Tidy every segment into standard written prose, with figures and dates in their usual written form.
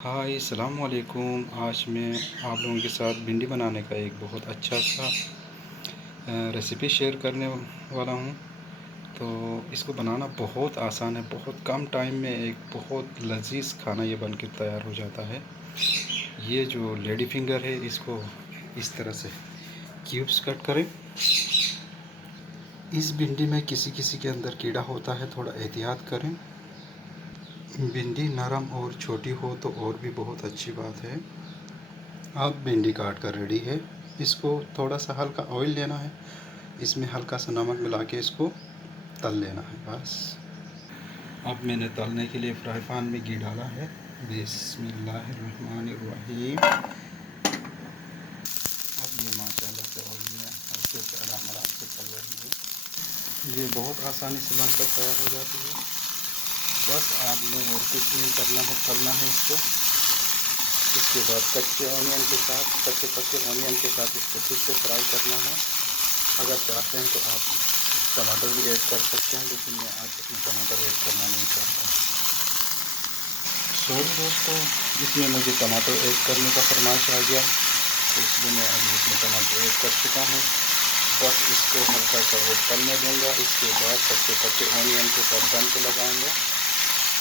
हाय अस्सलाम वालेकुम। आज मैं आप लोगों के साथ भिंडी बनाने का एक बहुत अच्छा सा रेसिपी शेयर करने वाला हूँ। तो इसको बनाना बहुत आसान है, बहुत कम टाइम में एक बहुत लजीज खाना ये बन के तैयार हो जाता है। ये जो लेडी फिंगर है, इसको इस तरह से क्यूब्स कट करें। इस भिंडी में किसी किसी के अंदर कीड़ा होता है, थोड़ा एहतियात करें। भिंडी नरम और छोटी हो तो और भी बहुत अच्छी बात है। अब भिंडी काट कर रेडी है। इसको थोड़ा सा हल्का ऑयल लेना है, इसमें हल्का सा नमक मिला के इसको तल लेना है बस। अब मैंने तलने के लिए फ्राई पैन में घी डाला है। बिस्मिल्लाहिर्रहमानिर्रहीम। अब ये माशाल्लाह से ऑयल में अच्छे से आराम आराम से तल रही है। ये बहुत आसानी से बनकर तैयार हो जाती है। बस आपने और कुछ नहीं करना है, तलना है इसको। इसके बाद कच्चे ऑनियन के साथ, कच्चे पक्के ऑनियन के साथ इसको फिर से फ्राई करना है। अगर चाहते हैं तो आप टमाटर भी ऐड कर सकते हैं, लेकिन मैं आज इसमें टमाटर ऐड करना नहीं चाहता। सॉरी दोस्तों, इसमें मुझे टमाटर ऐड करने का फरमाइश आ गया, तो इसलिए मैं अभी इसमें टमाटर ऐड कर चुका हूँ। बस इसको हल्का सा और तलने दूँगा। इसके बाद कच्चे पक्के ऑनियन के साथ दम पे लगाऊँगा।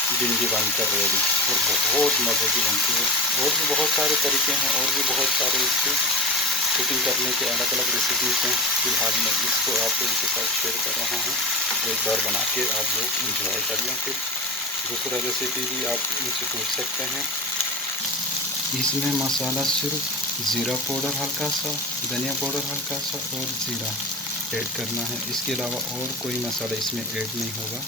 भिंडी बनकर रेडी और बहुत मज़े की बनती है। और भी बहुत सारे तरीके हैं, और भी बहुत सारे इसके कुकिंग करने के अलग अलग रेसिपीज़ हैं। फ़िलहाल मैं इसको आप लोगों के साथ शेयर कर रहा हूँ। एक बार बना के आप लोग इंजॉय कर लें, फिर दूसरा रेसिपी भी आप मुझसे पूछ सकते हैं। इसमें मसाला सिर्फ ज़ीरा पाउडर हल्का सा, धनिया पाउडर हल्का सा और ज़ीरा ऐड करना है। इसके अलावा और कोई मसाला इसमें ऐड नहीं होगा।